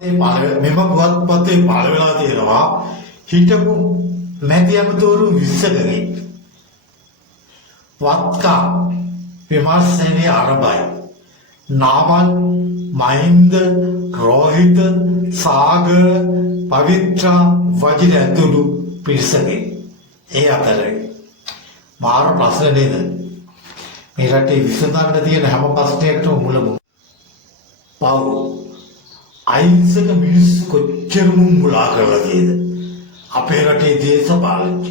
මෙම පුවත්පතේ පළ වෙලා තියෙනවා හිටපු මැති ඇමතිවරු 20කගේ වත්කා විමර්ශනයේ ආරම්භයි. නාවල් මහින්ද රෝහිත සාගර පවිත්‍රා වජිර ඇතුළු පිරිසගේ ඒ අතරේ මාර ප්‍රශ්න නේද මේ රටේ විසඳන්න තියෙන හැම ප්‍රශ්නයකටම මුලම පව් අහිංසක මිනිස්සු කොච්චර මුලා කරලා තියෙද අපේ රටේ දේශපාලනඥ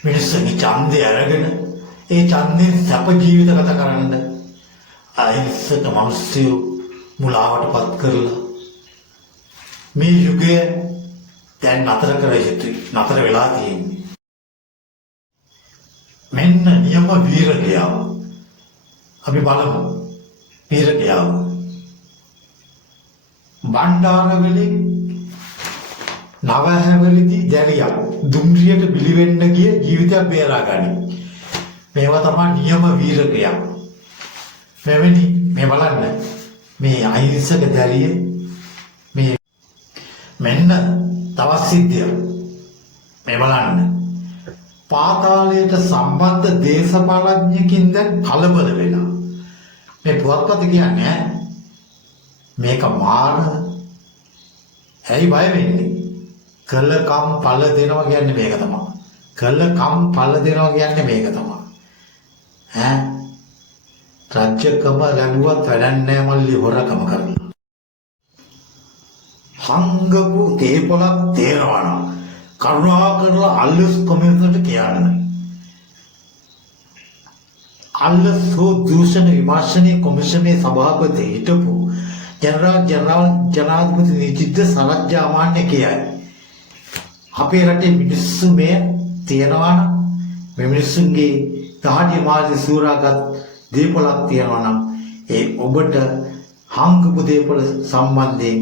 මිනිස්සුන්ගේ ඡන්දය අරගෙන ඒ ඡන්දෙන් සැප ජීවිත ගත කරන්න අහිංසක මිනිස්සු මුලාවටපත් කරලා මේ යුගය දැන් නතර කර යුතුයි නතර වෙලා තියෙන්නේ මෙන්න නියම වීරකයාව අපි බලමු වීරකයාව බණ්ඩාරවලින් නවහැවලිදී දැරියක් දුම්රියට බිලිවෙන්න ගිය ජීවිතයක් බේරා ගනි. මේවා තමයි නියම වීරකයා. මෙවැනි මේ බලන්න මේ අහිංසක දැරිය මේ මෙන්න තවත් සිද්ධියක්. මේ බලන්න පාතාලයට සම්බන්ධ දේශපාලඥකින් දැන් කලබල වෙලා. මේ පුවත්පත කියන්නේ මේක මාර ඇයි බය වෙන්නේ? කළකම් පළ දෙනවා කියන්නේ මේක තමයි. කළකම් පළ දෙනවා කියන්නේ මේක තමයි. රාජ්‍යකම ලැබුවත් වැඩක් නැහැ මල්ලි හොරකම කරලා. හංගපු තේපලක් තේරවන කරුණා කරලා අල්ලස් කොමියුනිටියට කියන්න. අල්ලස් දූෂණ විමර්ශනයේ කොමිෂමේ සභාපති හිටපු ජනාධිපති නිජිද්ද සරජ්ජාමාන්‍ය කියයි. අපේ රටේ මිනිස්සු මේ තියනවා නම් මේ මිනිස්සුන්ගේ දහඩිය මාළේ සූරාගත් දීපලක් තියනවා නම් ඒ ඔබට හංගපු දීපල සම්බන්ධයෙන්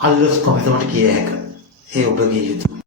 අල්ලස් කොමිසමට කිය හැක. ඒ ඔබගේ යුතුය.